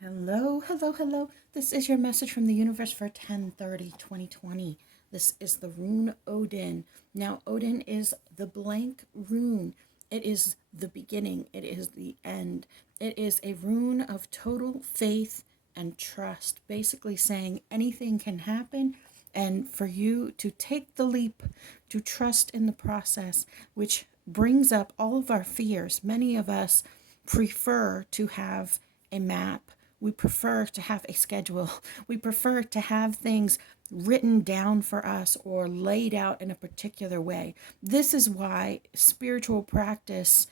Hello, hello, hello. This is your message from the universe for 10/30/2020. This is the rune Odin. Now, Odin is the blank rune. It is the beginning, it is the end. It is a rune of total faith and trust, basically saying anything can happen, and for you to take the leap, to trust in the process, which brings up all of our fears. Many of us prefer to have a map. We prefer to have a schedule. We prefer to have things written down for us or laid out in a particular way. This is why spiritual practice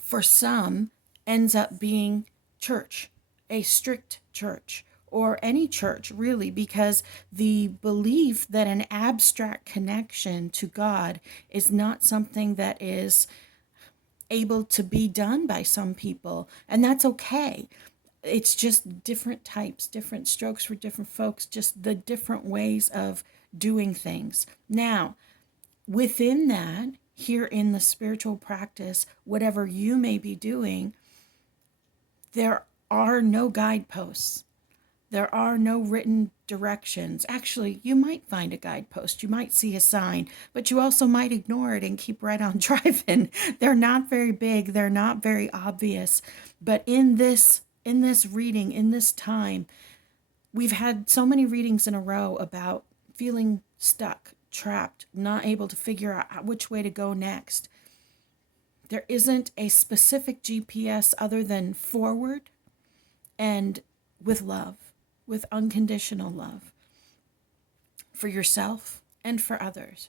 for some ends up being church, a strict church, or any church really, because the belief that an abstract connection to God is not something that is able to be done by some people, and that's okay. It's just different types, different strokes for different folks, just the different ways of doing things. Now, within that, here in the spiritual practice, whatever you may be doing, there are no guideposts. There are no written directions. Actually, you might find a guidepost. You might see a sign, but you also might ignore it and keep right on driving. They're not very big. They're not very obvious. But in this reading, in this time, we've had so many readings in a row about feeling stuck, trapped, not able to figure out which way to go next. There isn't a specific GPS other than forward and with love, with unconditional love for yourself and for others.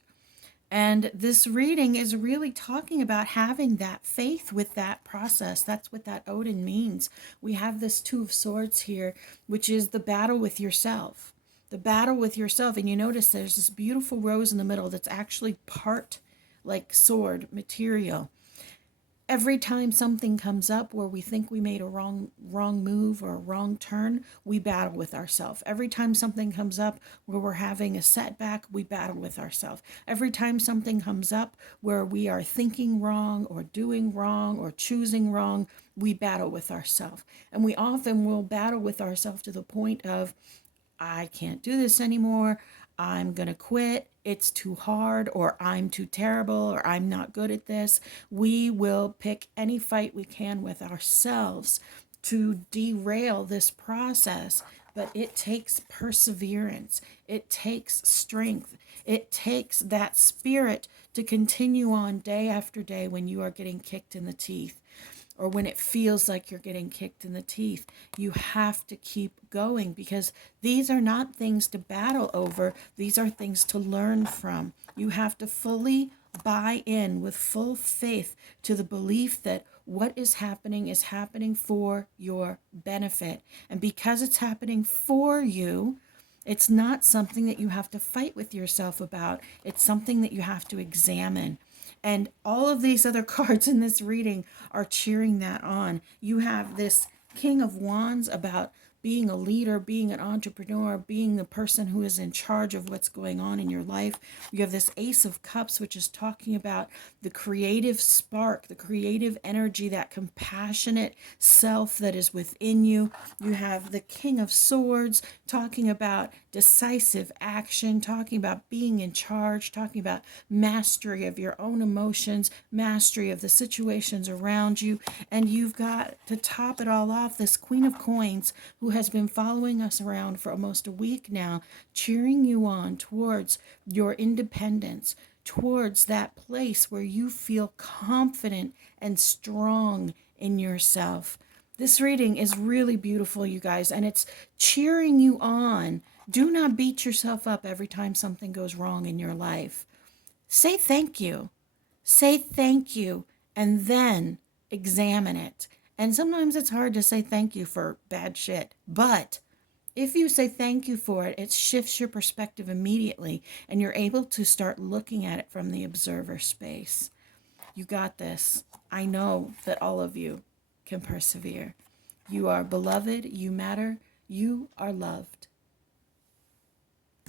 And this reading is really talking about having that faith with that process. That's what that Odin means. We have this Two of Swords here, which is the battle with yourself. The battle with yourself. And you notice there's this beautiful rose in the middle that's actually part like sword material. Every time something comes up where we think we made a wrong move or a wrong turn, we battle with ourselves. Every time something comes up where we're having a setback, we battle with ourselves. Every time something comes up where we are thinking wrong or doing wrong or choosing wrong, we battle with ourselves. And we often will battle with ourselves to the point of, I can't do this anymore. I'm going to quit. It's too hard, or I'm too terrible, or I'm not good at this. We will pick any fight we can with ourselves to derail this process. But it takes perseverance. It takes strength. It takes that spirit to continue on day after day when you are getting kicked in the teeth, or when it feels like you're getting kicked in the teeth. You have to keep going, because these are not things to battle over. These are things to learn from. You have to fully buy in with full faith to the belief that what is happening for your benefit. And because it's happening for you, it's not something that you have to fight with yourself about. It's something that you have to examine. And all of these other cards in this reading are cheering that on. You have this King of Wands about being a leader, being an entrepreneur, being the person who is in charge of what's going on in your life. You have this Ace of Cups, which is talking about the creative spark, the creative energy, that compassionate self that is within you. You have the King of Swords talking about decisive action, talking about being in charge, talking about mastery of your own emotions, mastery of the situations around you. And you've got, to top it all off, this Queen of Coins who has been following us around for almost a week now, cheering you on towards your independence, towards that place where you feel confident and strong in yourself. This reading is really beautiful, you guys, and it's cheering you on. Do not beat yourself up every time something goes wrong in your life. Say thank you. Say thank you, and then examine it. And sometimes it's hard to say thank you for bad shit, but if you say thank you for it, it shifts your perspective immediately, and you're able to start looking at it from the observer space. You got this. I know that all of you can persevere. You are beloved. You matter. You are loved.